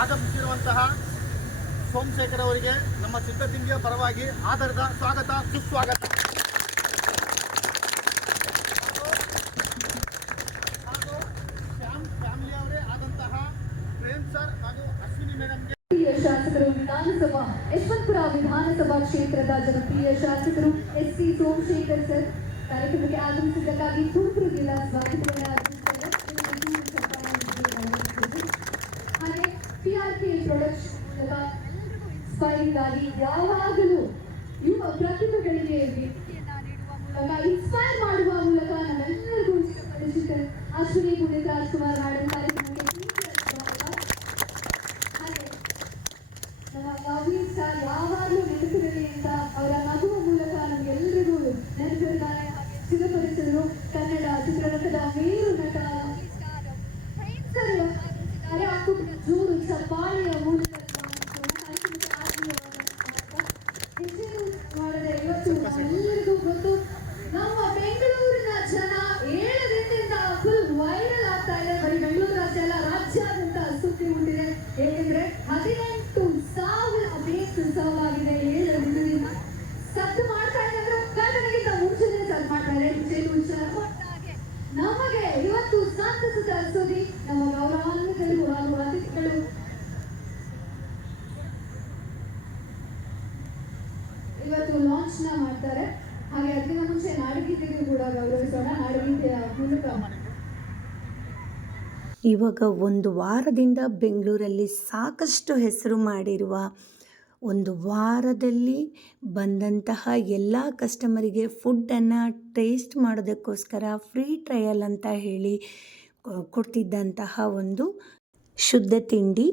ಆಗಮಿಸಿರುವಂತಹ ಸೋಮಶೇಖರ್ ಅವರಿಗೆ ನಮ್ಮ ಚಿತ್ರತಿಂಡಿಯ ಪರವಾಗಿ ಆಧಾರದ ಸ್ವಾಗತ ಸುಸ್ವಾಗತ. ಹಾಗೂ ಫ್ಯಾಮಿಲಿ ಅವರೇ ಆದಂತಹ ಪ್ರೇಮ್ ಸರ್ ಹಾಗೂ ಅಶ್ವಿನಿ ಮೇಡಮ್ಗೆ ಶಾಸಕರು ವಿಧಾನಸಭಾ ಯಶವಂತಪುರ ವಿಧಾನಸಭಾ ಕ್ಷೇತ್ರದ ಜನಪ್ರಿಯ ಶಾಸಕರು ಎಸ್ ಟಿ ಸೋಮಶೇಖರ್ ಸರ್ ಕಾರ್ಯಕ್ರಮಕ್ಕೆ ಆಗಮಿಸಿದ್ದಕ್ಕಾಗಿ ತುಮಕೂರು ಜಿಲ್ಲಾ ಸ್ವಾಗತವನ್ನು ಹಾಗೆ PRK ಪ್ರೊಡಕ್ಷನ್ ಮೂಲಕ ಇನ್ಸ್ಪೈರಿಂಗ್ ಆಗಿ ಯಾವಾಗಲೂ ಯುವ ಪ್ರತಿಭೆಗಳಿಗೆ ಮೂಲಕ ಇನ್ಸ್ಪೈರ್ ಮಾಡುವ ಮೂಲಕ ನಮ್ಮೆಲ್ಲರಿಗೂ ಪರಿಚಿತ ಅಶ್ವಿನಿ ಪುನೀತ್ ರಾಜ್ಕುಮಾರ್ ಮೇಡಮ್ ಕಾರ್ಯಕ್ರಮಕ್ಕೆ ಲವ್ಲಿ ಸ್ಟಾರ್ ಯಾವಾಗಲೂ ನೆನಪಿರಲಿ ಅಂತ ಅವರ ನಗುವ ಮೂಲಕ ನಮಗೆಲ್ಲರಿಗೂ ನೆನಪಿರುತ್ತಾರೆ. ಸಿದ್ಧಪಡಿಸಿದರು ಕನ್ನಡ ಚಿತ್ರರಂಗದ ಮೇರು ನಟ ಜೋರು ಚಪ್ಪಾಳೆಯ ಮೂಲಕ ಮಾಡಿದ ಇವತ್ತು ಎಲ್ಲರಿಗೂ ಗೊತ್ತು. ನಮ್ಮ ಬೆಂಗಳೂರಿನ ಜನ 7 ದಿನದಿಂದ ಫುಲ್ ವೈರಲ್ ಆಗ್ತಾ ಇದೆ. ಬರೀ ಬೆಂಗಳೂರು ರಾಜ್ಯ ಅಲ್ಲ, ರಾಜ್ಯಾದ್ಯಂತ ಸುದ್ದಿ ಉಂಟಿದೆ. ಏಕೆಂದ್ರೆ 18,000 ಬೇಸ್ ಸರ್ವ್ ಆಗಿದೆ 7 ದಿನದಿಂದ. ಸದ್ದು ಮಾಡ್ತಾ ಇದ್ದಾರೆ, ಕನ್ನಡಗಿಂತ ಮುಂಚೆನೇ ಸದ್ದು ಮಾಡ್ತಾ ಇದೆ. ನಮಗೆ ಇವತ್ತು ಸಂತಸದ ಸುದ್ದಿ. ನಮ್ಮ ಗೌರವಾನ್ವಿತರು ಹಾಗೂ ಅತಿಥಿಗಳು ಇವತ್ತು ಲಾಂಚ್ ನ ಮಾಡ್ತಾರೆ. ಹಾಗೆ ಅದಕ್ಕಿಂತ ಮುಂಚೆ ನಾಡಗೀತೆಗೂ ಕೂಡ ಗೌರವಿಸೋಣ. ನಾಡಗೀತೆಯ ಮೂಲಕ ಇವಾಗ ಒಂದು ವಾರದಿಂದ ಬೆಂಗಳೂರಲ್ಲಿ ಸಾಕಷ್ಟು ಹೆಸರು ಮಾಡಿರುವ, ಒಂದು ವಾರದಲ್ಲಿ ಬಂದಂತಹ ಎಲ್ಲ ಕಸ್ಟಮರಿಗೆ ಫುಡ್ಡನ್ನು ಟೇಸ್ಟ್ ಮಾಡೋದಕ್ಕೋಸ್ಕರ ಫ್ರೀ ಟ್ರಯಲ್ ಅಂತ ಹೇಳಿ ಕೊಡ್ತಿದ್ದಂತಹ ಒಂದು ಶುದ್ಧ ತಿಂಡಿ.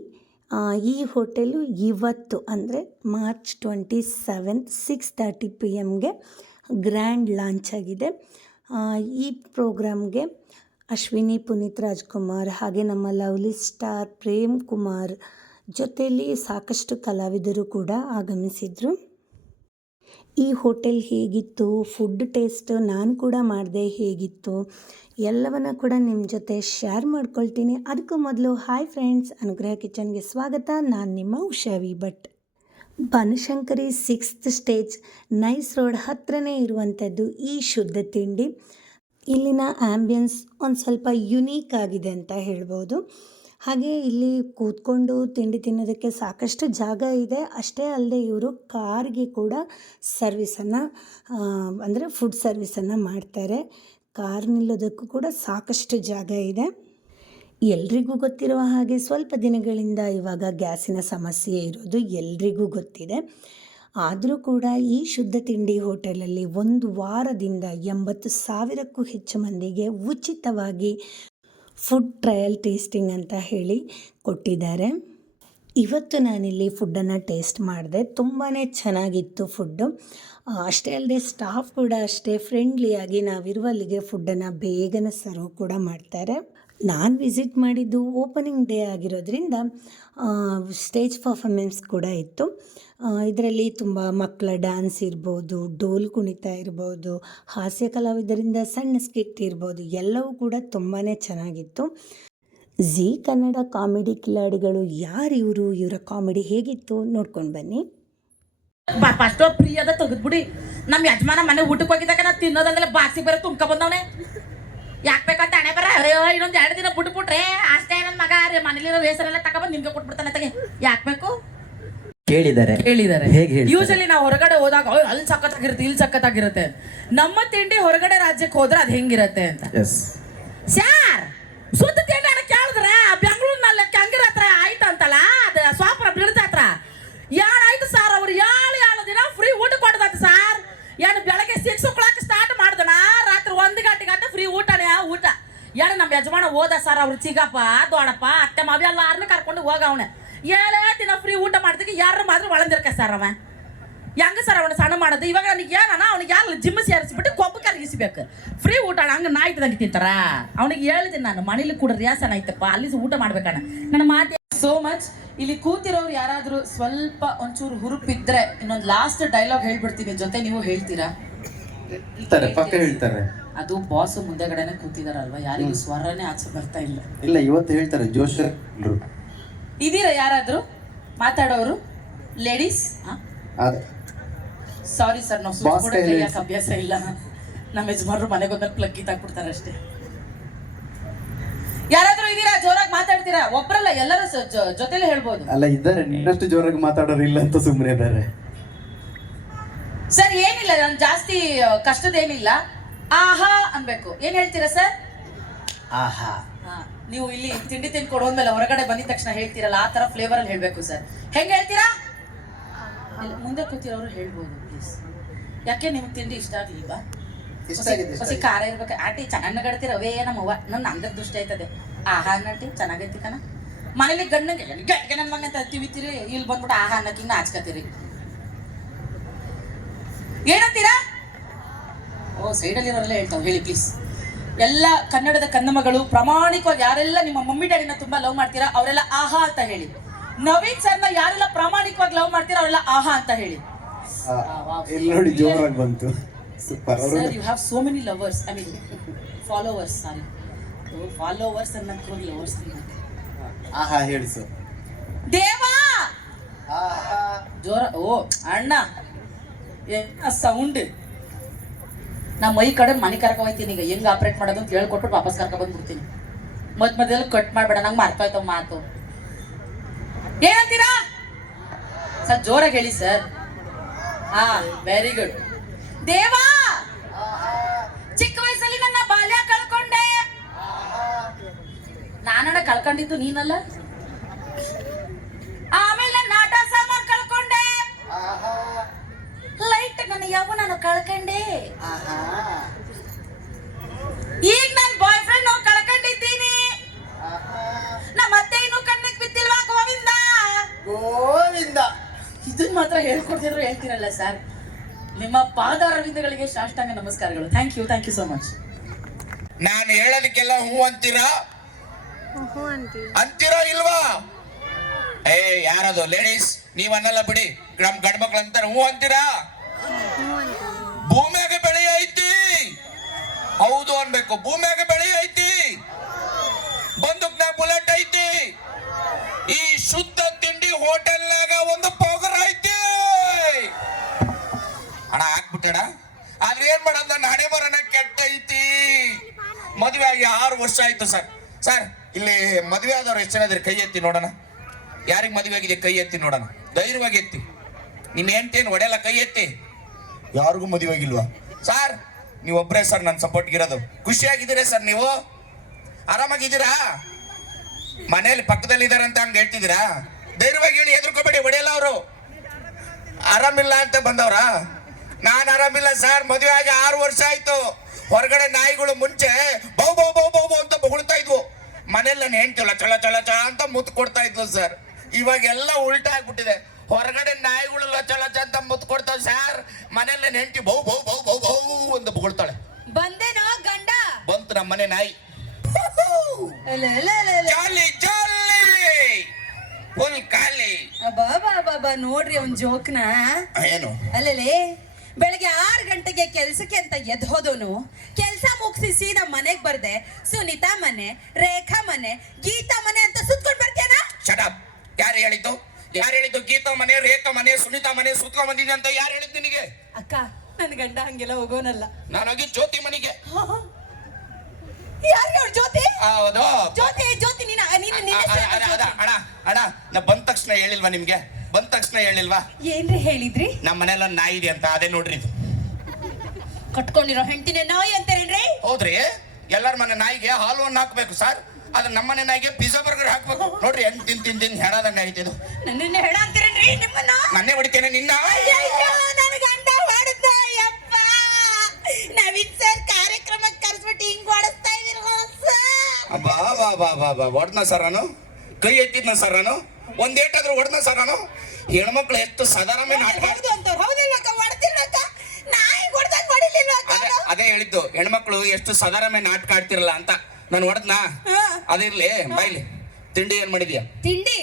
ಈ ಹೋಟೆಲು ಇವತ್ತು ಅಂದರೆ ಮಾರ್ಚ್ 27 6:30 PM ಗ್ರ್ಯಾಂಡ್ ಲಾಂಚ್ ಆಗಿದೆ. ಈ ಪ್ರೋಗ್ರಾಮ್ಗೆ ಅಶ್ವಿನಿ ಪುನೀತ್ ರಾಜ್ಕುಮಾರ್ ಹಾಗೆ ನಮ್ಮ ಲವ್ಲಿ ಸ್ಟಾರ್ ಪ್ರೇಮ್ ಕುಮಾರ್ ಜೊತೆಯಲ್ಲಿ ಸಾಕಷ್ಟು ಕಲಾವಿದರು ಕೂಡ ಆಗಮಿಸಿದರು. ಈ ಹೋಟೆಲ್ ಹೇಗಿತ್ತು, ಫುಡ್ ಟೇಸ್ಟ್ ನಾನು ಕೂಡ ಮಾಡಿದೆ ಹೇಗಿತ್ತು ಎಲ್ಲವನ್ನು ಕೂಡ ನಿಮ್ಮ ಜೊತೆ ಶೇರ್ ಮಾಡ್ಕೊಳ್ತೀನಿ. ಅದಕ್ಕೂ ಮೊದಲು ಹಾಯ್ ಫ್ರೆಂಡ್ಸ್, ಅನುಗ್ರಹ ಕಿಚನ್ಗೆ ಸ್ವಾಗತ. ನಾನು ನಿಮ್ಮ ಉಷಾವಿ Bhat. Banashankari 6th stage nice road ಹತ್ರನೇ ಇರುವಂಥದ್ದು ಈ ಶುದ್ಧ ತಿಂಡಿ. ಇಲ್ಲಿನ ಆ್ಯಂಬಿಯನ್ಸ್ ಒಂದು ಸ್ವಲ್ಪ ಯುನೀಕ್ ಆಗಿದೆ ಅಂತ ಹೇಳ್ಬೋದು. ಹಾಗೆ ಇಲ್ಲಿ ಕೂತ್ಕೊಂಡು ತಿಂಡಿ ತಿನ್ನೋದಕ್ಕೆ ಸಾಕಷ್ಟು ಜಾಗ ಇದೆ. ಅಷ್ಟೇ ಅಲ್ಲದೆ ಇವರು ಕಾರ್ಗೆ ಕೂಡ ಸರ್ವಿಸನ್ನು ಅಂದರೆ ಫುಡ್ ಸರ್ವಿಸನ್ನು ಮಾಡ್ತಾರೆ. ಕಾರ್ ನಿಲ್ಲೋದಕ್ಕೂ ಕೂಡ ಸಾಕಷ್ಟು ಜಾಗ ಇದೆ. ಎಲ್ರಿಗೂ ಗೊತ್ತಿರುವ ಹಾಗೆ ಸ್ವಲ್ಪ ದಿನಗಳಿಂದ ಇವಾಗ ಗ್ಯಾಸಿನ ಸಮಸ್ಯೆ ಇರೋದು ಎಲ್ರಿಗೂ ಗೊತ್ತಿದೆ. ಆದರೂ ಕೂಡ ಈ ಶುದ್ಧ ತಿಂಡಿ ಹೋಟೆಲಲ್ಲಿ ಒಂದು ವಾರದಿಂದ 80,000ಕ್ಕೂ ಹೆಚ್ಚು ಮಂದಿಗೆ ಉಚಿತವಾಗಿ ಫುಡ್ ಟ್ರಯಲ್ ಟೇಸ್ಟಿಂಗ್ ಅಂತ ಹೇಳಿ ಕೊಟ್ಟಿದ್ದಾರೆ. ಇವತ್ತು ನಾನಿಲ್ಲಿ ಫುಡ್ಡನ್ನು ಟೇಸ್ಟ್ ಮಾಡಿದೆ. ತುಂಬಾ ಚೆನ್ನಾಗಿತ್ತು ಫುಡ್ಡು. ಅಷ್ಟೇ ಅಲ್ಲದೆ ಸ್ಟಾಫ್ ಕೂಡ ಅಷ್ಟೇ ಫ್ರೆಂಡ್ಲಿಯಾಗಿ ನಾವಿರುವಲ್ಲಿಗೆ ಫುಡ್ಡನ್ನು ಬೇಗನೆ ಸರ್ವ್ ಕೂಡ ಮಾಡ್ತಾರೆ. ನಾನು ವಿಸಿಟ್ ಮಾಡಿದ್ದು ಓಪನಿಂಗ್ ಡೇ ಆಗಿರೋದ್ರಿಂದ ಸ್ಟೇಜ್ ಪರ್ಫಾರ್ಮೆನ್ಸ್ ಕೂಡ ಇತ್ತು. ಇದರಲ್ಲಿ ತುಂಬ ಮಕ್ಕಳ ಡ್ಯಾನ್ಸ್ ಇರ್ಬೋದು, ಡೋಲು ಕುಣಿತ ಇರ್ಬೋದು, ಹಾಸ್ಯ ಕಲಾವಿದರಿಂದ ಸಣ್ಣ ಸ್ಕಿಟ್ ಇರ್ಬೋದು, ಎಲ್ಲವೂ ಕೂಡ ತುಂಬಾ ಚೆನ್ನಾಗಿತ್ತು. ಝೀ ಕನ್ನಡ ಕಾಮಿಡಿ ಕಿಲಾಡಿಗಳು ಯಾರು ಇವರು, ಇವರ ಕಾಮಿಡಿ ಹೇಗಿತ್ತು ನೋಡ್ಕೊಂಡು ಬನ್ನಿ. ಫಸ್ಟ್ ಫ್ರೀ ಅದ ತೆಗೆದ್ಬಿಡಿ. ನಮ್ಮ ಯಜಮಾನ ಮನೆ ಊಟಕ್ಕೆ ಹೋಗಿದ್ದಾಗ ನಾ ತಿನ್ನೋದಂದ್ರೆ ಬಾಸಿ ಬೇರೆ ತುಂಬ್ಕ ಬಂದವನೆ. ಯಾಕೆ ಬೇಕಂತ ಹಣೆ ಬರ ಇನ್ನೊಂದು 2 ದಿನ ಬಿಟ್ಬಿಟ್ರೆ ಅಷ್ಟೇ ನನ್ನ ಮಗ ರೀ ಮನೇಲಿರೋ ಬೇಸರೆಲ್ಲ ತಗೊಬಂದು ನಿಮ್ಗೆ ಕೊಟ್ಬಿಡ್ತಾನೆ. ತಗೆ ಯಾಕೆ ಬೇಕು ಕೇಳಿದ್ದಾರೆ. ಯೂಶಲಿ ನಾವು ಹೊರಗಡೆ ಹೋದಾಗ ಅಲ್ಲಿ ಸಖತ್ತಾಗಿರುತ್ತೆ, ಇಲ್ಲಿ ಸಖತ್ತಾಗಿರುತ್ತೆ. ನಮ್ಮ ತಿಂಡಿ ಹೊರಗಡೆ ರಾಜ್ಯಕ್ಕೆ ಹೋದ್ರೆ ಅದು ಹೆಂಗಿರತ್ತೆ ಅಂತ ಸ್ಯಾರ್ ಸುತ್ತ ತಿಂಡಿ ಕೇಳಿದ್ರೆ ಬೆಂಗಳೂರಿನಲ್ಲಿ ಹಂಗಿರತ್ರ ಆಯ್ತು ಅಂತಲ್ಲ, ಅದು ಸ್ವಾಪುರ ಬೀಳ್ತತ್ರ ಆಯ್ತು ಸರ್. ಅವ್ರು 7 ದಿನ ಫ್ರೀ ಊಟ ಕೊಡ್ಬೇಕು ಸರ್. ಏನು ಬೆಳಗ್ಗೆ 6 o'clock ಸ್ಟಾರ್ಟ್ ಮಾಡ್ದಣ, ರಾತ್ರಿ 1 ಗಂಟೆ ಫ್ರೀ ಊಟನೇ ಊಟ. ಏನು ನಮ್ಮ ಯಜಮಾನ ಹೋದ ಸರ್, ಅವ್ರು ಚಿಗಪ್ಪ ದೊಡ್ಡಪ್ಪ ಅತ್ತೆ ಮಾವಿ ಎಲ್ಲಾರನ್ನ ಕರ್ಕೊಂಡು ಹೋಗವನೆ. 7 ದಿನ ಫ್ರೀ ಊಟ ಮಾಡ್ದಕ್ಕೆ ಯಾರು ಮಾತ್ರ ಒಳಂದಿರ್ಕ ಸರ್ ಅವ ಹೆಂಗ ಸರ್ ಅವನು ಸಣ್ಣ ಮಾಡೋದು. ಇವಾಗ ನನಗೆ ಏನನ ಅವ್ನಿಗೆ ಯಾರು ಜಿಮ್ ಸೇರಿಸ್ಬಿಟ್ಟು ಕೊಬ್ಬು ಕರಗಿಸ್ಬೇಕು. ಫ್ರೀ ಊಟ ಹಂಗೆ ನಾಯ್ತದಂಗೆ ತಿಂತಾರ. ಅವನಿಗೆ ಹೇಳಿದ್ದೀನಿ ನಾನು ಮನೇಲಿ ಕೂಡ ರಿಯಾಸನ ಆಯ್ತಪ್ಪ, ಅಲ್ಲಿ ಊಟ ಮಾಡ್ಬೇಕಣ್ಣ ನನ್ನ ಮಾತು. So much. ಇಲ್ಲಿ ಕೂತಿರೋರು ಯಾರಾದ್ರೂ ಸ್ವಲ್ಪ ಒಂಚೂರು ಹುರುಪಿದ್ರೆ ಇನ್ನೊಂದು ಲಾಸ್ಟ್ ಡೈಲಾಗ್ ಹೇಳ್ಬಿಡ್ತೀನಿ, ಜೊತೆ ನೀವು ಹೇಳ್ತೀರಾ? ಹೇಳ್ತಾರೆ. ಅದು ಬಾಸ್ ಮುಂದೆಗಡೆನೆ ಕೂತಿದಾರಲ್ವಾ, ಯಾರಿಗೂ ಸ್ವರನೇ ಆಚೆ ಬರ್ತಾ ಇಲ್ಲ. ಇಲ್ಲ ಇವತ್ತು ಹೇಳ್ತಾರೆ ಜೋಶ್. ಇದೀರಾ ಯಾರಾದ್ರೂ ಮಾತಾಡೋರು ಲೇಡೀಸ್? ಅದೇ ಸಾರಿ ಸರ್, ನಾವು Boss ಸುತ್ತ ಕೈಲಿ ಯಾಕೆ ಅಭ್ಯಾಸ ಇಲ್ಲ. ನಮ್ಮ ಯಜಮಾನರು ಮನೆಗೊಂದಲ್ಲಿ ಪ್ಲಗ್ ಕಿತ್ತಾಕ್ಬಿಡ್ತಾರೆ ಅಷ್ಟೇ. ಯಾರಾದ್ರೂ ಇದೀರಾ? ಜೋರಾಗಿ ಮಾತಾಡ್ತೀರಾ? ಒಬ್ರಲ್ಲ, ಎಲ್ಲರೂ ಜೊತೆಲೆ ಹೇಳ್ಬೋದು. ಅಲ್ಲ ಇದ್ದಾರೆ, ನಿನ್ನಷ್ಟು ಜೋರಾಗಿ ಮಾತಾಡೋರು ಇಲ್ಲ ಅಂತ ಸುಮ್ಮನೆ ಇದ್ದಾರೆ. ಸರ್ ಏನಿಲ್ಲ, ನಾನು ಜಾಸ್ತಿ ಕಷ್ಟದೇನಿಲ್ಲ. ಆಹಾ ಅನ್ಬೇಕು. ಏನ್ ಹೇಳ್ತೀರಾ ಸರ್? ಆಹಾ. ನೀವು ಇಲ್ಲಿ ತಿಂಡಿ ತಿಂದು ಕೊಡೋದ್ಮೇಲೆ ಹೊರಗಡೆ ಬಂದಿದ ತಕ್ಷಣ ಹೇಳ್ತೀರಲ್ಲ, ಆ ತರ ಫ್ಲೇವರ್ ಅಲ್ಲಿ ಹೇಳ್ಬೇಕು ಸರ್. ಹೆಂಗ್ ಹೇಳ್ತೀರಾ? ಮುಂದೆ ಕೂತಿರೋರು ಹೇಳ್ಬೋದು ಪ್ಲೀಸ್. ಯಾಕೆ ನಿಮ್ಗೆ ತಿಂಡಿ ಇಷ್ಟ ಆಗ್ಲಿಲ್ವಾ? ಹೊಸಿ ಖಾರ ಇರ್ಬೇಕು. ಆಂಟಿ ಚೆನ್ನಾಗಿ ನಗಡ್ತೀರ, ಅವೇ ನಮ್ಮವ್ವ ನನ್ನ ಅಂದ್ರ ದೃಷ್ಟಿ ಆಯ್ತದೆ. ಆಹಾ ಅನ್ನಟಿ ಚೆನ್ನಾಗೈತಿ ಕಣ. ಮನೇಲಿ ಗಂಡಂಗೆ ನನ್ನ ಮಗನ ಅಂತ ತಿವಿತೀರಿ, ಇಲ್ಲಿ ಬಂದ್ಬಿಟ್ಟು ಆಹಾ ಅನ್ನಕ್ಕೆ ನಾಚ್ಕತ್ತೀರಿ. ಏನಂತೀರಾ? ಓ ಸೈಡಲ್ಲಿ ಇರೋರೆಲ್ಲ ಹೇಳ್ತಾವೆ, ಹೇಳಿ ಪ್ಲೀಸ್. ಎಲ್ಲ ಕನ್ನಡದ ಕನ್ನಮಗಳು ಪ್ರಾಮಾಣಿಕವಾಗಿ ಯಾರೆಲ್ಲ ನಿಮ್ಮ ಮಮ್ಮಿ ಡ್ಯಾಡಿನ ತುಂಬಾ ಲವ್ ಮಾಡ್ತೀರಾ ಅವರೆಲ್ಲ ಆಹಾ ಅಂತ ಹೇಳಿ. ನವೀನ್ ಸರ್ನ ಯಾರೆಲ್ಲ ಪ್ರಾಮಾಣಿಕವಾಗಿ ಲವ್ ಮಾಡ್ತೀರಾ ಅವರೆಲ್ಲ ಆಹಾ ಅಂತ ಹೇಳಿ. ಇಲ್ಲಿ ನೋಡಿ ಜೋರಾಗಿ ಬಂತು. Super. Sir you have so many lovers, I mean followers. Sorry, followers ಅನ್ನ ಲವರ್ಸ್. ಆಹಾ ಹೇಳಿಸು. ದೇವಾ ಜೋರ. ಓ ಅಣ್ಣ ಸೌಂಡ್. ನಾ ಮೈ ಕಡೆ ಮನೆ ಕರ್ಕ ಹೋಯ್ತೀನಿ. ಈಗ ಹೆಂಗ್ ಆಪರೇಟ್ ಮಾಡೋದು ಅಂತ ಹೇಳ್ಕೊಟ್ಟು ವಾಪಸ್ ಕರ್ಕ ಬಂದ್ಬಿಡ್ತೀನಿ. ಮಧ್ಯದಲ್ಲಿ ಕಟ್ ಮಾಡ್ಬೇಡ, ನಂಗೆ ಮರ್ತೋಯ್ತವ ಮಾತು. ಏನಂತೀರಾ ಸರ್? ಜೋರಾಗಿ ಹೇಳಿ ಸರ್. ಹಾ ವೆರಿ ಗುಡ್. ದೇವಾ, ಚಿಕ್ಕ ವಯಸ್ಸಲ್ಲಿ ನನ್ನ ಬಾಲ್ಯ ಕಳ್ಕೊಂಡೆ. ನಾನಣ್ಣ ಕಳ್ಕೊಂಡಿದ್ದು ನೀನಲ್ಲ. ಆಮೇಲೆ ನನ್ನ ಆಟ ಸಾಮಾನು ಕಳ್ಕೊಂಡೆ. ಲೈಟ್ ನನ್ನ ಯಾವ ನಾನು ಕಳ್ಕೊಂಡೆ. ಈಗ ನನ್ನ ಬಾಯ್ ಫ್ರೆಂಡ್ ನಾವು ಕಳ್ಕೊಂಡಿದ್ದೀನಿ. ನಮ್ಮ ಅತ್ತೆ ಇನ್ನೂ ಕಣ್ಣಿಗೆ ಬಿದ್ದಿಲ್ವಾ? ಗೋವಿಂದ ಗೋವಿಂದ. ಇದನ್ನ ಮಾತ್ರ ಹೇಳ್ಕೊಡ್ತಿದ್ರು ಹೇಳ್ತೀರಲ್ಲ ಸರ್. ನಿಮ್ಮ ಪಾದಾರವಿಂದಗಳಿಗೆ ಸಾಷ್ಟಾಂಗ ನಮಸ್ಕಾರಗಳು. Thank you so much. ನಾನು ಹೇಳೋದಕ್ಕೆಲ್ಲ ಹೂ ಅಂತೀರಾ? ಅಂತೀರಾ ಇಲ್ವಾ? ಏ ಯಾರದು ಲೇಡೀಸ್? ನೀವ್ ಅನ್ನಲ್ಲ ಬಿಡಿ, ನಮ್ ಗಂಡ್ ಮಕ್ಳು ಅಂತಾರ. ಹೂ ಅಂತೀರಾ? ಭೂಮಿಯಾಗ ಬೆಳೆ ಐತಿ, ಹೌದು ಅನ್ಬೇಕು. ಭೂಮಿಯಾಗ ಬೆಳೆ ಐತಿ, ಬಂದೂಕ್ನಾಗ ಬುಲೆಟ್ ಐತಿ, ಈ ಶುದ್ಧ ತಿಂಡಿ ಹೋಟೆಲ್ನಾಗ ಒಂದು ಪೌಗರ್ ಐತಿ. ಅಣ್ಣ ಹಾಕ್ಬಿಟ್ಟಣ. ಆದ್ರೆ ಏನ್ ಮಾಡೋದು, ನನ್ನ ಹಣೆ ಬರೋಣ ಕೆಟ್ಟ ಐತಿ. ಮದುವೆ ಆಗಿ 6 ವರ್ಷ ಆಯ್ತು ಸರ್. ಸರ್ ಇಲ್ಲಿ ಮದುವೆ ಆದವ್ರು ಎಷ್ಟು ಜನ ಇದ್ರಿ? ಕೈ ಎತ್ತಿ ನೋಡೋಣ. ಯಾರಿಗೆ ಮದುವೆ ಆಗಿದೆ ಕೈ ಎತ್ತಿ ನೋಡೋಣ. ಧೈರ್ಯವಾಗಿ ಎತ್ತಿ. ನಿಮ್ಮ ಹೆಂಡತಿಯನ್ನು ಹೊಡೆಯಲ್ಲ, ಕೈ ಎತ್ತಿ. ಯಾರಿಗೂ ಮದುವೆ ಆಗಿಲ್ವಾ ಸರ್? ನೀವು ಒಬ್ಬರೇ ಸರ್ ನನ್ನ ಸಪೋರ್ಟ್ಗಿರೋದು. ಖುಷಿಯಾಗಿದ್ದೀರಾ ಸರ್? ನೀವು ಆರಾಮಾಗಿದ್ದೀರಾ? ಮನೇಲಿ ಪಕ್ಕದಲ್ಲಿ ಇದಾರೆ ಅಂತ ಹಂಗೆ ಹೇಳ್ತಿದ್ದೀರಾ? ಧೈರ್ಯವಾಗಿ ಹೇಳಿ, ಹೆದರ್ಕೋಬೇಡಿ. ಹೊಡೆಯಲ್ಲ ಅವರು. ಆರಾಮಿಲ್ಲ ಅಂತ ಬಂದವ್ರ? ನಾನು ಆರಾಮಿಲ್ಲ ಸರ್. ಮದುವೆ ಆಗಿ 6 ವರ್ಷ ಆಯ್ತು. ಹೊರಗಡೆ ನಾಯಿಗಳು ಮುಂಚೆ ಬೌ ಬೌ ಬೌ ಬೌ ಬೌ ಅಂತ ಬೊಗಳ್ತಾ ಇದ್ವು. ಮನೇಲಿ ನಾನು ಹೆಂಡ್ತಿಲ್ಲ ಚಳ ಚಳ ಚಳ ಅಂತ ಮುತ್ತು ಕೊಡ್ತಾ ಇದ್ವು ಸರ್. ಇವಾಗೆಲ್ಲ ಉಲ್ಟಾ ಆಗ್ಬಿಟ್ಟಿದೆ. ಹೊರಗಡೆ ನಾಯಿಗಳೆಲ್ಲ ಚಳ ಚಳ ಅಂತ ಮುತ್ತು ಕೊಡ್ತಾವೆ ಸರ್. ಮನೇಲಿ ನನ್ನ ಹೆಂಡ್ತಿ ಬೌ ಬೌ ಬೌ ಬೌ ಬೌ ಅಂತ ಬೊಗಳ್ತಾಳೆ. ಬಂದೇನೋ ಗಂಡ? ಬಂತು ನಮ್ಮ ಮನೆ ನಾಯಿ. ಜಾಲಿ ಜಾಲಿ ಫುಲ್ ಖಾಲಿ. ಬಾಬಾ ನೋಡ್ರಿ ಅವ್ನ್ ಜೋಕ್ನ. ಏನು ಅಲ್ಲೇ ಬೆಳಗ್ಗೆ 6 ಗಂಟೆಗೆ ಕೆಲ್ಸಕ್ಕೆ ಅಂತ ಎದ್ದು ಹೋದವನು ಕೆಲಸ ಮುಗಿಸಿ ಸೀದಾ ಮನೆಗ್ ಬರ್ದೆ ಸುನೀತಾ ಮನೆ, ರೇಖಾ ಮನೆ, ಗೀತಾ ಮನೆ ಅಂತ ಸುತ್ಕೊಂಡ್ ಬರ್ತೇನ? ಶಟಪ್. ಯಾರು ಹೇಳಿದ್ದು? ಗೀತಾ ಮನೆ, ರೇಖಾ ಮನೆ, ಸುನೀತಾ ಮನೆ ಸುತ್ಕೊಂಡ್ ಬಂದಿದ್ದೆ ಅಂತ ಯಾರು ಹೇಳಿದ್ದು ನಿನಗೆ? ಅಕ್ಕ, ನನ್ ಗಂಡ ಹಂಗೆಲ್ಲ ಹೋಗೋನಲ್ಲ. ನಾನು ಹೋಗಿ ಜ್ಯೋತಿ ಮನೆಗೆ. ಯಾರಿಗೆ ಅವ್ಳು ಜ್ಯೋತಿ? ಹೌದು ಜ್ಯೋತಿ ನೀನ ಅಣ್ಣ ನಾ ಬಂದ ತಕ್ಷಣ ಹೇಳಿಲ್ವಾ ನಿಮ್ಗೆ? ಬಂದ ತಕ್ಷಣ ಹೇಳಿಲ್ವಾ? ಏನ್ರಿ ಹೇಳಿದ್ರಿ? ನಮ್ಮ ಮನೆಲ್ಲ ನಾಯಿ ಇದೆ ಅಂತ. ಅದೇ ನೋಡ್ರಿ ಇದು. ಕಟ್ಕೊಂಡಿರೋ ಹೆಂಡತಿನ ನಾಯಿ ಅಂತಾರೇನ್ರಿ? ಹೌದ್ರಿ. ಎಲ್ಲಾರ ಮನೆ ನಾಯಿಗೆ ಹಾಲುವನ್ನು ಹಾಕ್ಬೇಕು ಸರ್. ಅದ್ರ ನಮ್ಮ ಮನೆ ನಾಯಿಗೆ ಪಿಜ್ಜಾ ಬರ್ಗರ್ ಹಾಕ್ಬೇಕು. ನೋಡ್ರಿ ಹೆಂಗ್ ತಿಂದು ಹೆಣದಂಗ ಆಯ್ತು ಇದು. ನನ್ನನ್ನ ಹೆಣ ಅಂತಾರೇನ್ರಿ ನಿಮ್ಮನ್ನ? ನನ್ನೇ ಹೊಡಿತೇನೆ ನಿನ್ನ. ನನ್ನ ಗಂಡ ಹೊಡೆದ. ಯಪ್ಪ, ನವೀನ್ ಸರ್ ಕಾರ್ಯಕ್ರಮಕ್ಕೆ ಕರೆಸ್ಬಿಟ್ಟು ಹಿಂಗ್ ಹೊಡಿಸ್ತಾ ಇದೀರಲ್ಲ ಸರ್. ಬಾ ಹೊಡ್ನ ಸರ್ ನಾನು? ಕೈ ಎತ್ತಿದ್ನ ಸರ್ ನಾನು? ಒಂದೇಟಾದ್ರೂ ಹೊಡ್ನ ಸರ್ ನಾನು? ಹೆಣ್ಮಕ್ಳು ಎಷ್ಟು ಸಾಧಾರಣ ನಾಟಕ. ಅದೇ ಹೇಳಿದ್ದು, ಹೆಣ್ಮಕ್ಳು ಎಷ್ಟು ಸಾಧಾರಣ ನಾಟಕ ಆಡ್ತಿರಲ್ಲ ಅಂತ. ನಾನು ಹೊಡೆದ್ನಾ? ಅದಿರ್ಲಿ, ಬಾಯ್ಲಿ. ತಿಂಡಿ ಏನ್ ಮಾಡಿದ್ಯಾ? ತಿಂಡಿ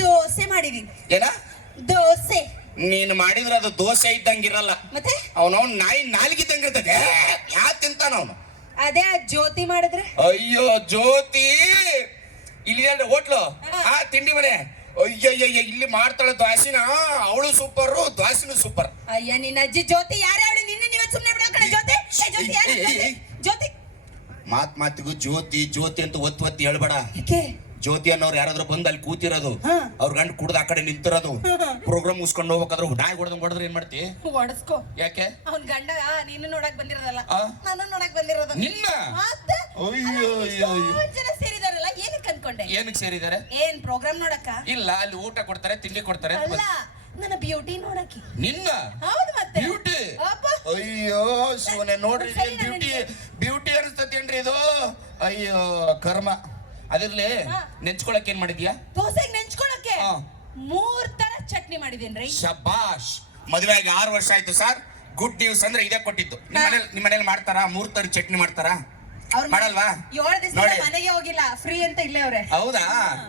ದೋಸೆ ಮಾಡಿದೀನಿ. ಏನ ದೋಸೆ? ನೀನು ಮಾಡಿದ್ರೆ ಅದು ದೋಸೆ ಇದ್ದಂಗಿರಲ್ಲ. ಮತ್ತೆ ಅವನು ನಾಯಿ ನಾಲ್ಗಿದ್ದಂಗಿರ್ತದೆ. ಯಾ ತಿಂತಾನ ಅವನು? ಅದೇ ಜ್ಯೋತಿ ಮಾಡಿದ್ರೆ. ಅಯ್ಯೋ ಜ್ಯೋತಿ ಇಲ್ಲಿ ಹೋಟ್ಲು ಆ ತಿಂಡಿ ಮನೆ ಅಯ್ಯಯ್ಯ ಇಲ್ಲಿ ಮಾಡ್ತಾಳೆ ದ್ವಾಸಿನ ಅವಳು ಸೂಪರ್ ದ್ವಾಸಿನೂ ಸೂಪರ್. ಅಯ್ಯ ನಿನ್ನ ಅಜ್ಜಿ ಜ್ಯೋತಿ ಯಾರೇ ಅವಳು ನಿನ್ನ ನೀವೇ ಸುಮ್ಮನೆ ಬಿಡೋಣ ಜ್ಯೋತಿ ಜ್ಯೋತಿ ಯಾರು ಜ್ಯೋತಿ ಮಾತಿಗೂ ಜ್ಯೋತಿ ಜ್ಯೋತಿ ಅಂತ ಒತ್ತಿ ಹೇಳ್ಬೇಡ. ಯಾಕೆ ಜ್ಯೋತಿ ಅನ್ನೋರು ಯಾರಾದ್ರೂ ಬಂದು ಅಲ್ಲಿ ಕೂತಿರೋದು ಅವ್ರ ಗಂಡ ಕುಡ್ದು ಆ ಕಡೆ ನಿಂತಿರೋದು ಪ್ರೋಗ್ರಾಮ್ ಮುಗಿಸ್ಕೊಂಡು ಹೋಗ್ಬೇಕಾದ್ರೆ ನಾಯಿ ಹೊಡೆದ್ರೆ ಏನ್ ಮಾಡ್ತಿ? ಹೊಡಸ್ಕೋ. ಯಾಕೆ ಅವ್ನ್ ಗಂಡ ನೀನು ನೋಡಕ್ ಬಂದಿರೋದಲ್ಲ ನಾನು ನೋಡಕ್ ಬಂದಿರೋದು. ನಿನ್ನ ಅಯ್ಯೋ ಜನ ಸೇರಿದಾರಲ್ಲ ಏನಕ್ಕೆ ಅನ್ಕೊಂಡೆ? ಏನಕ್ಕೆ ಸೇರಿದ್ದಾರೆ? ಏನ್ ಪ್ರೋಗ್ರಾಮ್ ನೋಡಕ್ಕ? ಇಲ್ಲ ಅಲ್ಲಿ ಊಟ ಕೊಡ್ತಾರೆ ತಿಂಡಿ ಕೊಡ್ತಾರೆ. ಅಲ್ಲ ನನ್ನ ಬ್ಯೂಟಿ ನೋಡಕ್ಕೆ. ನಿನ್ನ ಹೌದು ಮತ್ತೆ ಬ್ಯೂಟಿ? ಅಯ್ಯೋ ಸೋನೆ ನೋಡ್ರಿ ಬ್ಯೂಟಿ ಅನಿಸ್ತೇನ್ರಿ ಇದು? ಅಯ್ಯೋ ಕರ್ಮ. ಅದಿರ್ಲಿ ನೆಂಚ್ಕೊಳಕ್ ಏನ್ ಮಾಡಿದ್ಯಾ? ದೋಸೆಗೆ ನೆಂಚ್ಕೊಳಕ್ಕೆ 3 ತರ ಚಟ್ನಿ ಮಾಡಿದೇನ್ರಿ. ಶಬಾಷ್. ಮದುವೆ ಆಗಿ 6 ವರ್ಷ ಆಯ್ತು ಸರ್. ಗುಡ್ ನ್ಯೂಸ್ ಅಂದ್ರೆ ಇದೇ ಕೊಟ್ಟಿದ್ದು. ನಿಮ್ಮ ಮನೇಲಿ ಮಾಡ್ತಾರಾ 3 ತರ ಚಟ್ನಿ ಮಾಡ್ತಾರಾ? ಮಾಡಲ್ವಾ? 7 ದಿವಸ ಮನೆಗೆ ಹೋಗಿಲ್ಲ ಫ್ರೀ ಅಂತ ಇಲ್ಲೇ ಅವ್ರೆ. ಹೌದಾ?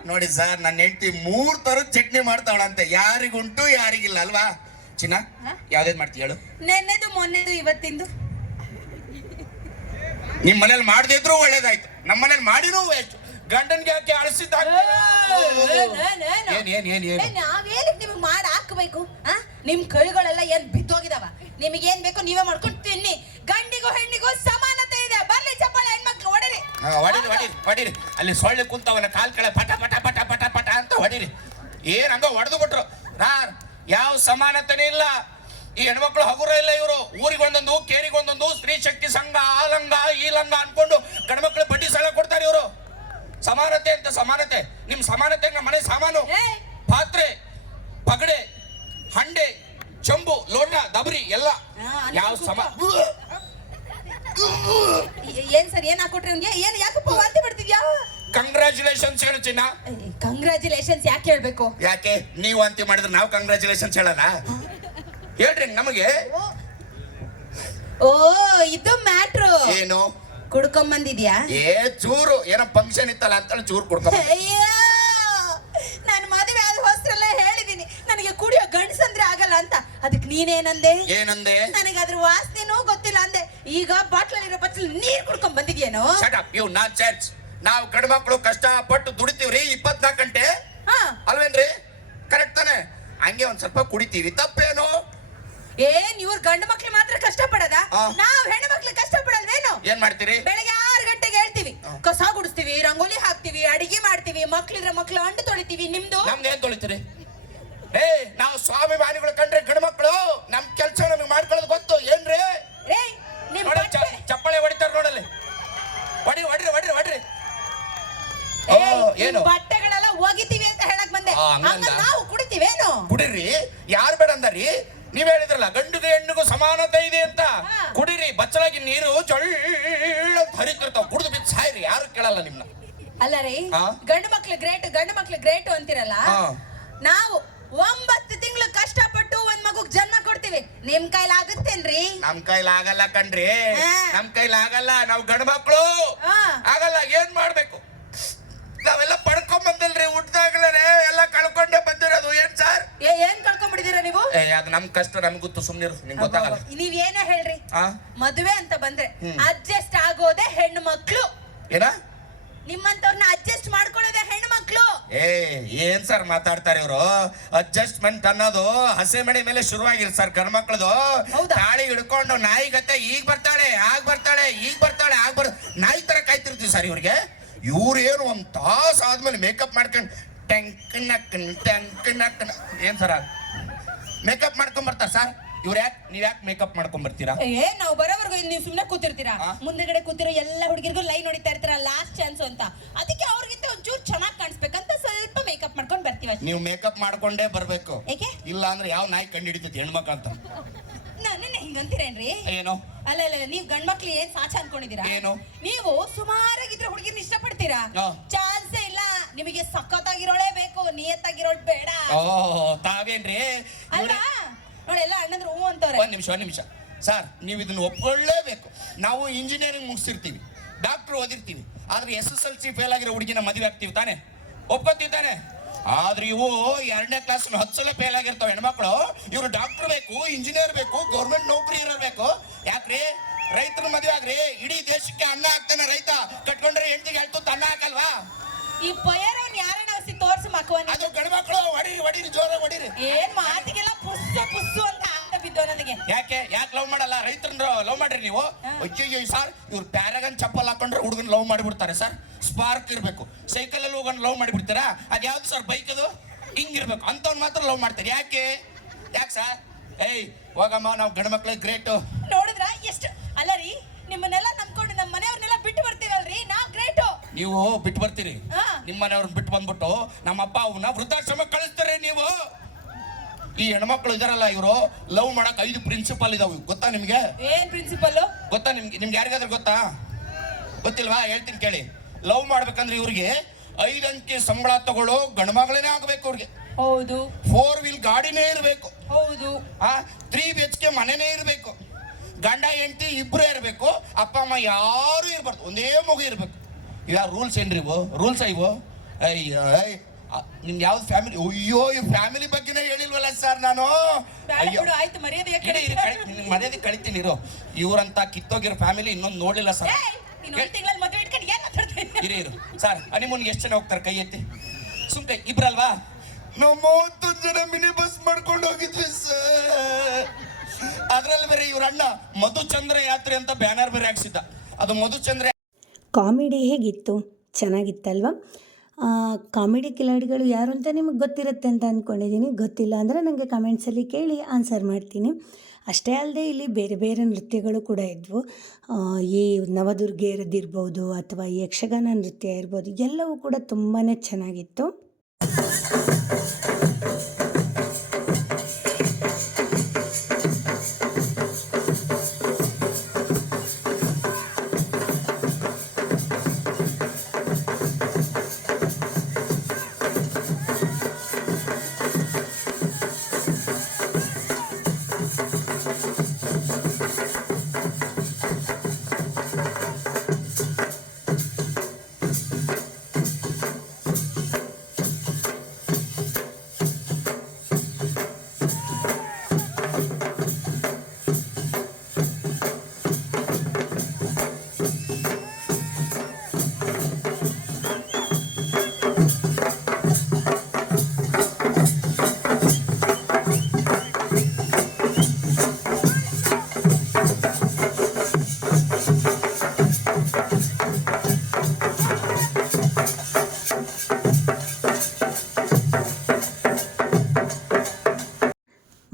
ನೋಡಿ ಸರ್ ನನ್ನ ಹೆಂಡತಿ 3 ತರದ ಚಟ್ನಿ ಮಾಡ್ತಾವಳಂತೆ. ಯಾರಿಗುಂಟು ಯಾರಿಗಿಲ್ಲ ಅಲ್ವಾ ಚಿನ್ನ? ಯಾವ್ದೇದ್ ಮಾಡ್ತೀಯ ಹೇಳು? ನೆನ್ನೆದು ಮೊನ್ನೆದು ಇವತ್ತಿಂದು. ನಿಮ್ ಮನೇಲಿ ಮಾಡದಿದ್ರು ಒಳ್ಳೇದಾಯ್ತು, ನಮ್ಮ ಮನೇಲಿ ಮಾಡಿನೂ ವೇಸ್ಟ್. ಗಂಡನ್ಗೆ ಯಾಕೆ ಅಳಿಸಿದ್ದ? ನಾವೇನಕ್ಕೆ ನಿಮ್ಗೆ ಮಾಡಿ ಹಾಕ್ಬೇಕು? ನಿಮ್ ಕೈಗಳೆಲ್ಲ ಏನ್ ಬಿದ್ದೋಗಿದಾವ? ನಿಮಗೇನ್ ಬೇಕು ನೀವೇ ಮಾಡ್ಕೊಂಡು ತಿನ್ನಿ. ಗಂಡಿಗೂ ಹೆಣ್ಣಿಗೂ ಸಮಾನತೆ ಇದೆ. ಬರ್ಲಿ ಚಪ್ಪಾಳೆ ಹೆಣ್ಮಕ್ಳು ಹೊಡಿರಿ. ಹೊಡಿರಿ. ಅಲ್ಲಿ ಸೊಳ್ಳೆ ಕುಂತವನ ಕಾಲ್ ಕೆಳ ಪಟ ಪಟ ಪಟ ಪಟ ಪಟ ಅಂತ ಹೊಡಿರಿ. ಏನ್ ಹಂಗ ಹೊಡೆದು ಬಿಟ್ರು. ಯಾವ ಸಮಾನತೆನೇ ಇಲ್ಲ. ಈ ಹೆಣ್ಮಕ್ಳು ಹಗುರ ಇಲ್ಲ. ಇವರು ಊರಿಗೊಂದೊಂದು ಕೇರಿಗೊಂದೊಂದು ಸ್ತ್ರೀ ಶಕ್ತಿ ಸಂಘ ಆ ಲಂಗ ಈ ಲಂಗ ಅನ್ಕೊಂಡು ಗಂಡ್ಮಕ್ಳು ಬಡ್ಡಿ ಸಾಲ ಕೊಡ್ತಾರೆ ಇವರು. ಸಮಾನತೆ ಅಂತ ಸಮಾನತೆ. ನಿಮ್ ಸಮಾನತೆ ನಮ್ಮ ಮನೆ ಸಾಮಾನು, ಪಾತ್ರೆ, ಪಗಡೆ, ಹಂಡೆ, ಚಂಬು, ಲೋಟ, ದಬರಿ ಎಲ್ಲ ಯಾವ ಏನ್ ಸರ್ ಏನ್ ಹಾಕೊಟ್ರಿ ಅವ್ನಿಗೆ? ಏನ್ ಯಾಕಪ್ಪ ವಾಂತಿ ಬಿಡ್ತಿದ್ಯಾ? ಕಂಗ್ರಾಚುಲೇಷನ್ಸ್ ಹೇಳು ಚಿನ್ನ. ಕಂಗ್ರಾಚುಲೇಷನ್ಸ್ ಯಾಕೆ ಹೇಳ್ಬೇಕು? ಯಾಕೆ ನೀವು ವಾಂತಿ ಮಾಡಿದ್ರೆ ನಾವು ಕಂಗ್ರಾಚುಲೇಷನ್ಸ್ ಹೇಳಲ್ಲ? ಹೇಳ್ರಿ ನಮಗೆ. ಓ ಇದು ಮ್ಯಾಟ್ರು. ಏನು ಕುಡ್ಕೊಂಬಂದಿದ್ಯಾ? ಚೂರು ಏನೋ ಫಂಕ್ಷನ್ ಇತ್ತಲ್ಲ ಅಂತ ಚೂರು ಕುಡ್ಕೊಂಡ್. ಅಯ್ಯೋ ನಾನು ಮದುವೆ ಆದ ಹೊಸರಲ್ಲೇ ಹೇಳಿದೀನಿ ನನಗೆ ಕುಡಿಯೋ ಗಂಡಸಂದ್ರೆ ಆಗಲ್ಲ ಅಂತ. ಅದಕ್ಕೆ ನೀನೇನಂದೆ? ಏನಂದೆ? ನನಗೆ ಅದ್ರ ವಾಸನೆನೂ ಗೊತ್ತಿಲ್ಲ ಅಂದೆ. ಈಗ ಬಾಟ್ಲಲ್ಲಿರೋ ಬಚ್ಚಲ್ ನೀರ್ ಕುಡ್ಕೊಂಡ್ ಬಂದಿದ್ಯೇನೋ? Shut up you nonsense. ನಾವು ಗಂಡು ಮಕ್ಕಳು ಕಷ್ಟಪಟ್ಟು ದುಡಿತೀವ್ರಿ 24 ಗಂಟೆ ಅಲ್ವೇನ್ರಿ? ಕರೆಕ್ಟ್ ತಾನೆ? ಹಂಗೆ ಒಂದ್ ಸ್ವಲ್ಪ ಕುಡಿತೀವಿ, ತಪ್ಪೇನು? ಏನ್ ಇವ್ರ ಗಂಡು ಮಕ್ಳು ಮಾತ್ರ ಕಷ್ಟ ಪಡದ? ನಾವ್ ಹೆಣ್ಣು ಮಕ್ಳು ಕಷ್ಟ ಪಡಲ್ವೇನು? ಏನ್ ಮಾಡ್ತೀರಿ? ಬೆಳಗ್ಗೆ 6 ಗಂಟೆಗೆ ಹೇಳ್ತೀವಿ, ಕಸ ಗುಡಿಸ್ತೀವಿ, ರಂಗೋಲಿ ಹಾಕ್ತಿವಿ, ಅಡಿಗೆ ಮಾಡ್ತೀವಿ, ಮಕ್ಳಿದ್ರ ಮಕ್ಳು ಅಂಡು ತೊಳಿತೀವಿ. ನಿಮ್ದು? ನಮ್ದೇನ್ ತೊಳಿತೀರಿ? ನಾವು ಸ್ವಾಭಿಮಾನಿಗಳು ಕಂಡ್ರೆ ಗಂಡು ಮಕ್ಕಳು ನಮ್ ಕೆಲ್ಸ ನಮಗೆ ಮಾಡ್ಕೊಳ್ಳೋದು ಗೊತ್ತು ಏನ್ರಿ? ಚಪ್ಪಳೆ ಹೊಡಿತಾರ ನೋಡಲ್ಲಿ. ಹೊಡ್ರಿ. ಏನು ಬಟ್ಟೆಗಳೆಲ್ಲ ಒಗಿತೀವಿ ಅಂತ ಹೇಳಕ್ ಬಂದೆ. ನಾವು ಕುಡಿತೀವೇನು? ಕುಡಿರಿ. ಯಾರು ಬೇಡ ಅಂದಾರಿ? ನೀವ್ ಹೇಳಿದ್ರಲ್ಲ ಗಂಡಿಗೂ ಹೆಣ್ಣಿಗೂ ಸಮಾನತೆ ಇದೆ ಅಂತ. ಕುಡಿರಿ. ಬಚ್ಚಲಾಗಿ ನೀರು ಚೊಳ್ಳ ಹರಿತಿರ್ತಾವ. ಕುಡಿದು ಬಿದ್ದು ಸಾಯ್ರಿ. ಯಾರು ಕೇಳಲ್ಲ ನಿಮ್ನ. ಅಲ್ಲ ರೀ, ಗಂಡು ಮಕ್ಳು ಗ್ರೇಟ್ ಅಂತಿರಲ್ಲ. ನಾವು 9 ತಿಂಗಳು ಕಷ್ಟಪಟ್ಟು ಒಂದ್ ಮಗುಗ್ ಜನ್ಮ ಕೊಡ್ತೀವಿ. ನಿಮ್ ಕೈಲಿ ಆಗುತ್ತೇನ್ರಿ? ನಮ್ ಕೈಲಿ ಆಗಲ್ಲ ಕಣ್ರಿ. ನಮ್ ಕೈಲಿ ಆಗಲ್ಲ. ನಾವು ಗಂಡು ಮಕ್ಳು ಆಗಲ್ಲ. ಏನ್ ಮಾಡ್ಬೇಕು? ನಾವೆಲ್ಲ ಪಡ್ಕೊಂಡ್ ಬಂದಿಲ್ರಿ. ಹುಟ್ಟಾಗ್ಲೇನೆ ಎಲ್ಲ ಕಳ್ಕೊಂಡೇ ಬಂದಿರೋದು. ಏನ್ ಸರ್ ಏನ್ ಕಳ್ಕೊಂಡ್ಬಿಟ್ಟಿದೀರ ನೀವು? ಅದು ನಮ್ ಕಷ್ಟ ನಮ್ಗೆ ಗೊತ್ತು. ಸುಮ್ನಿರು, ನಿಂಗೆ ಗೊತ್ತಾಗಲ್ಲ. ನೀವ್ ಏನೇ ಹೇಳ್ರಿ, ಮದುವೆ ಅಂತ ಬಂದ್ರೆ ಅಡ್ಜಸ್ಟ್ ಆಗೋದೇ ಹೆಣ್ಣು ಮಕ್ಳು. ಏನ? ನಿಮ್ಮಂತವ್ರನ್ನ ಅಡ್ಜಸ್ಟ್ ಮಾಡ್ಕೊಳ್ಳೋದೇ ಹೆಣ್ಣು ಮಕ್ಳು. ಏನ್ ಸರ್ ಮಾತಾಡ್ತಾರೆ ಇವರು? ಅಡ್ಜಸ್ಟ್ಮೆಂಟ್ ಅನ್ನೋದು ಹಸೆ ಮನೆ ಮೇಲೆ ಶುರುವಾಗಿರ್ ಸರ್. ಗಂಡ್ ಮಕ್ಳದು ತಾಳಿ ಹಿಡ್ಕೊಂಡು ನಾಯಿ ಗತ್ತೆ ಈಗ ಬರ್ತಾಳೆ ಆಗ ಬರ್ತಾಳೆ ಈಗ ಬರ್ತಾಳೆ ನಾಯಿ ತರ ಕಾಯ್ತಿರ್ತೀವಿ ಸರ್ ಇವ್ರಿಗೆ. ಇವ್ರೇನು 1 ತಾಸು ಆದ್ಮೇಲೆ ಮೇಕಪ್ ಮಾಡ್ಕೊಂಡು ಟೆಂಕ್ ಏನ್ ಸರ್ ಮೇಕಪ್ ಮಾಡ್ಕೊಂಡ್ ಬರ್ತಾರ ಸರ್ ಇವ್ರು? ನೀವ್ ಯಾಕೆ ಮೇಕಪ್ ಮಾಡ್ಕೊಂಡ್ ಬರ್ತೀರಾ? ನಾವು ಬರೋವರೆಗೂ ನೀವು ಸುಮ್ನೆ ಕೂತಿರ್ತೀರಾ. ಮುಂದೆಗಡೆ ಕೂತಿರೋ ಎಲ್ಲ ಹುಡುಗಿರ್ಗೂ ಲೈನ್ ಹೊಡಿತಾ ಇರ್ತೀರಾ, ಲಾಸ್ಟ್ ಚಾನ್ಸ್ ಅಂತ. ಅದಕ್ಕೆ ಅವ್ರಿಗಿಂತ ಒಂಚೂರು ಚೆನ್ನಾಗಿ ಕಾಣಿಸ್ಬೇಕಂತ ಸ್ವಲ್ಪ ಮೇಕಪ್ ಮಾಡ್ಕೊಂಡ್ ಬರ್ತೀವಿ. ನೀವು ಮೇಕಪ್ ಮಾಡ್ಕೊಂಡೇ ಬರ್ಬೇಕು. ಏಕೆ? ಇಲ್ಲ ಅಂದ್ರೆ ಯಾವ ನಾಯಿ ಕಂಡು ಹಿಡಿತೈತಿ ಹೆಣ್ಮಕ್ಳು ಅಂತ. ನನ್ನ ಹಿಂಗಂತೀರೇನ್ರಿ? ಏನು? ಅಲ್ಲ ನೀವು ಗಂಡ್ಮಕ್ಳು ಏನ್ ಸಾಚ ಅನ್ಕೊಂಡಿದೀರಾ? ಏನು? ನೀವು ಸುಮಾರಾಗಿದ್ರೆ ಹುಡುಗಿರ್ನ ಇಷ್ಟಪಡ್ತೀರಾ? ಚಾನ್ಸೇ ಇಲ್ಲ. ನಿಮಗೆ ಸಖತ್ತಾಗಿರೋಳೇ ಬೇಕು, ನಿಯತ್ತಾಗಿರೋಳ್ ಬೇಡ. ತಾವೇನ್ರಿ? ಅಲ್ಲ ನೋಡಿ ಎಲ್ಲ ಅಣ್ಣಂದ್ರು ಹೂ ಅಂತವ್ರೆ. ಒಂದ್ ನಿಮಿಷ ಸರ್, ನೀವು ಇದನ್ನ ಒಪ್ಕೊಳ್ಳೇಬೇಕು. ನಾವು ಇಂಜಿನಿಯರಿಂಗ್ ಮುಗಿಸಿರ್ತೀವಿ, ಡಾಕ್ಟರ್ ಓದಿರ್ತೀವಿ, ಆದ್ರೆ SSLC ಫೇಲ್ ಆಗಿರೋ ಹುಡುಗಿನ ಮದುವೆ ಆಗ್ತೀವಿ ತಾನೆ? ಒಪ್ಕೊತೀವಿ ತಾನೆ? ಆದ್ರೆ ಇವು 2ನೇ ಕ್ಲಾಸ್ 10 ಸಲ ಫೇಲ್ ಆಗಿರ್ತಾವ ಹೆಣ್ಮಕ್ಳು. ಇವ್ರು ಡಾಕ್ಟರ್ ಬೇಕು, ಇಂಜಿನಿಯರ್ ಬೇಕು, ಗೌರ್ಮೆಂಟ್ ನೌಕರಿ ಇರಬೇಕು. ಯಾಕ್ರಿ? ರೈತರ ಮದುವೆ ಆಗ್ರಿ. ಇಡೀ ದೇಶಕ್ಕೆ ಅನ್ನ ಹಾಕ್ತಾನೆ ರೈತ. ಕಟ್ಕೊಂಡ್ರೆ ಹೆಂಡತಿಗೆ ಹೇಳ್ತು ಅನ್ನ ಹಾಕಲ್ವಾ? ಈ ಪಯರವ್ನ ಯಾರನ್ನ ಹೊಸಿ ತೋರ್ಸಿ ಮಕ್ಕವನ್ನ ಅದು ಗಂಡು ಮಕ್ಕಳು ಹೊಡೀರಿ ಜೋರಾಗಿ ಹೊಡೀರಿ. ಏನ್ ಮಾತಿಗೆಲ್ಲ ಪುಸ್ಸು ಅಂತ ಅಂತ ಬಿದ್ದೋ ನನಗೆ. ಯಾಕೆ ಲವ್ ಮಾಡಲ್ಲ? ರೈತರನ್ನ ಲವ್ ಮಾಡ್ರಿ ನೀವು. ಅಯ್ಯೋ ಸರ್, ಇವ್ರು ಪ್ಯಾರಾಗನ್ ಚಪ್ಪಲ್ ಹಾಕೊಂಡ್ರೆ ಹುಡುಗನ್ ಲವ್ ಮಾಡಿಬಿಡ್ತಾರೆ ಸರ್. ಸ್ಪಾರ್ಕ್ ಇರ್ಬೇಕು. ಸೈಕಲ್ ಅಲ್ಲಿ ಹೋಗೋಣ ಲವ್ ಮಾಡಿಬಿಡ್ತೀರಾ? ಅದ್ ಯಾವ್ದು ಸರ್? ಬೈಕ್ ಅದು ಹಿಂಗಿರ್ಬೇಕು. ಅಂತವ್ನು ಮಾತ್ರ ಲವ್ ಮಾಡ್ತಾರೆ. ಯಾಕೆ ಸರ್? ಏಯ್ ಹೋಗಮ್ಮ, ನಾವು ಗಂಡು ಮಕ್ಳು ಗ್ರೇಟು. ನೋಡಿದ್ರ ಎಷ್ಟು ಅಲ್ಲ ರೀ, ನಿಮ್ಮನ್ನೆಲ್ಲ ನಂಬ್ಕೊಂಡು ನಮ್ಮ ಮನೆಯವ್ರನ್ನೆಲ್ಲ ಬಿಟ್ಟು ಬರ್ತೀವಲ್ರಿ, ನಾವು ಗ್ರೇಟು. ನೀವು ಬಿಟ್ಟು ಬರ್ತೀರಿ, ನಿಮ್ಮ ಮನೆಯವ್ರನ್ನ ಬಿಟ್ಟು ಬಂದ್ಬಿಟ್ಟು ನಮ್ಮ ಅಪ್ಪ ಅವನ್ನ ವೃದ್ಧಾಶ್ರಮಕ್ಕೆ ಕಳಿಸ್ತಾರೆ ನೀವು. ಈ ಹೆಣ್ಮಕ್ಳು ಇದಾರಲ್ಲ, ಇವರು ಲವ್ ಮಾಡಕ್ 5 ಪ್ರಿನ್ಸಿಪಲ್ ಇದಾವೆ. ಗೊತ್ತಾ ನಿಮ್ಗೆ? ಏನ್ ಪ್ರಿನ್ಸಿಪಲ್ ಗೊತ್ತಾ ನಿಮ್ಗೆ ಯಾರಿಗಾದ್ರೂ ಗೊತ್ತಾ? ಗೊತ್ತಿಲ್ವಾ? ಹೇಳ್ತೀನಿ ಕೇಳಿ. ಲವ್ ಮಾಡ್ಬೇಕಂದ್ರೆ ಇವ್ರಿಗೆ 5 ಅಂಕಿ ಸಂಬಳ ತಗೊಳ್ಳೋ ಗಂಡು ಮಗಳೇನೆ ಆಗ್ಬೇಕು ಅವ್ರಿಗೆ. ಹೌದು. 4 ವೀಲ್ ಗಾಡಿನೇ ಇರಬೇಕು. ಹೌದು. 3 BHK ಮನೆನೇ ಇರಬೇಕು. ಗಂಡ ಹೆಂಡತಿ ಇಬ್ರು ಇರಬೇಕು. ಅಪ್ಪ ಅಮ್ಮ ಯಾರು ಇರ್ಬಾರ್ದು. ಒಂದೇ ಮಗು ಇರ್ಬೇಕು. ಯಾವ ರೂಲ್ಸ್ ಏನ್ರಿ ಇವು? ರೂಲ್ಸ್ ಇವು? ನಿಮ್ಗೆ ಯಾವ್ದು ಫ್ಯಾಮಿಲಿ? ಅಯ್ಯೋ, ಈ ಫ್ಯಾಮಿಲಿ ಬಗ್ಗೆನೇ ಹೇಳಿಲ್ವಲ್ಲ ಸರ್ ನಾನು. ಅಯ್ಯೋ, ಆಯ್ತು, ಮರ್ಯಾದೆ ಮರ್ಯಾದೆ ಕಳಿತೀನಿ ಇರೋ. ಇವ್ರಂತ ಕಿತ್ತೋಗಿರೋ ಫ್ಯಾಮಿಲಿ ಇನ್ನೊಂದು ನೋಡ್ಲಿಲ್ಲ ಸರ್. ಇರು ಸರ್. ಹನಿಮೂನ್ಗೆ ಎಷ್ಟು ಜನ ಹೋಗ್ತಾರೆ? ಕೈ ಎತ್ತಿ. ಸುಮ್ಕೆ ಇಬ್ರಲ್ವಾ? ನಾವು 30 ಜನ ಮಿನಿ ಬಸ್ ಮಾಡ್ಕೊಂಡು ಹೋಗಿದ್ವಿ ಸರ್. ಅದ್ರಲ್ಲಿ ಬೇರೆ ಇವ್ರ ಅಣ್ಣ ಮಧುಚಂದ್ರ ಯಾತ್ರೆ ಅಂತ ಬ್ಯಾನರ್ ಬೇರೆ ಹಾಕ್ಸಿದ್ದ. ಅದು ಮಧುಚಂದ್ರ. ಕಾಮಿಡಿ ಹೇಗಿತ್ತು? ಚೆನ್ನಾಗಿತ್ತಲ್ವ? ಕಾಮಿಡಿ ಕಿಲಾಡಿಗಳು ಯಾರು ಅಂತ ನಿಮಗೆ ಗೊತ್ತಿರುತ್ತೆ ಅಂತ ಅಂದ್ಕೊಂಡಿದ್ದೀನಿ. ಗೊತ್ತಿಲ್ಲ ಅಂದರೆ ನನಗೆ ಕಮೆಂಟ್ಸಲ್ಲಿ ಕೇಳಿ ಆನ್ಸರ್ ಮಾಡ್ತೀನಿ. ಅಷ್ಟೇ ಅಲ್ಲದೆ ಇಲ್ಲಿ ಬೇರೆ ಬೇರೆ ನೃತ್ಯಗಳು ಕೂಡ ಇದ್ವು. ಈ ನವದುರ್ಗೆಯರದಿರ್ಬೋದು ಅಥವಾ ಯಕ್ಷಗಾನ ನೃತ್ಯ ಇರ್ಬೋದು, ಎಲ್ಲವೂ ಕೂಡ ತುಂಬಾ ಚೆನ್ನಾಗಿತ್ತು.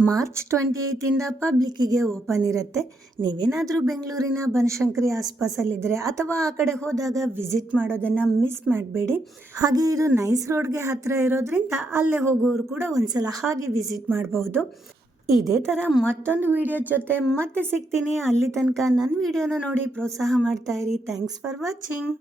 ಮಾರ್ಚ್ 28 ಪಬ್ಲಿಕ್ಕಿಗೆ ಓಪನ್ ಇರುತ್ತೆ. ನೀವೇನಾದರೂ ಬೆಂಗಳೂರಿನ ಬನಶಂಕರಿ ಆಸ್ಪಾಸಲ್ಲಿದ್ದರೆ ಅಥವಾ ಆ ಕಡೆ ಹೋದಾಗ ವಿಸಿಟ್ ಮಾಡೋದನ್ನು ಮಿಸ್ ಮಾಡಬೇಡಿ. ಹಾಗೆ ಇದು ನೈಸ್ ರೋಡ್ಗೆ ಹತ್ತಿರ ಇರೋದ್ರಿಂದ ಅಲ್ಲೇ ಹೋಗೋರು ಕೂಡ ಒಂದ್ಸಲ ಹಾಗೆ ವಿಸಿಟ್ ಮಾಡಬಹುದು. ಇದೇ ಥರ ಮತ್ತೊಂದು ವಿಡಿಯೋ ಜೊತೆ ಮತ್ತೆ ಸಿಗ್ತೀನಿ. ಅಲ್ಲಿ ತನಕ ನನ್ನ ವಿಡಿಯೋನ ನೋಡಿ ಪ್ರೋತ್ಸಾಹ ಮಾಡ್ತಾಯಿರಿ. Thanks for watching.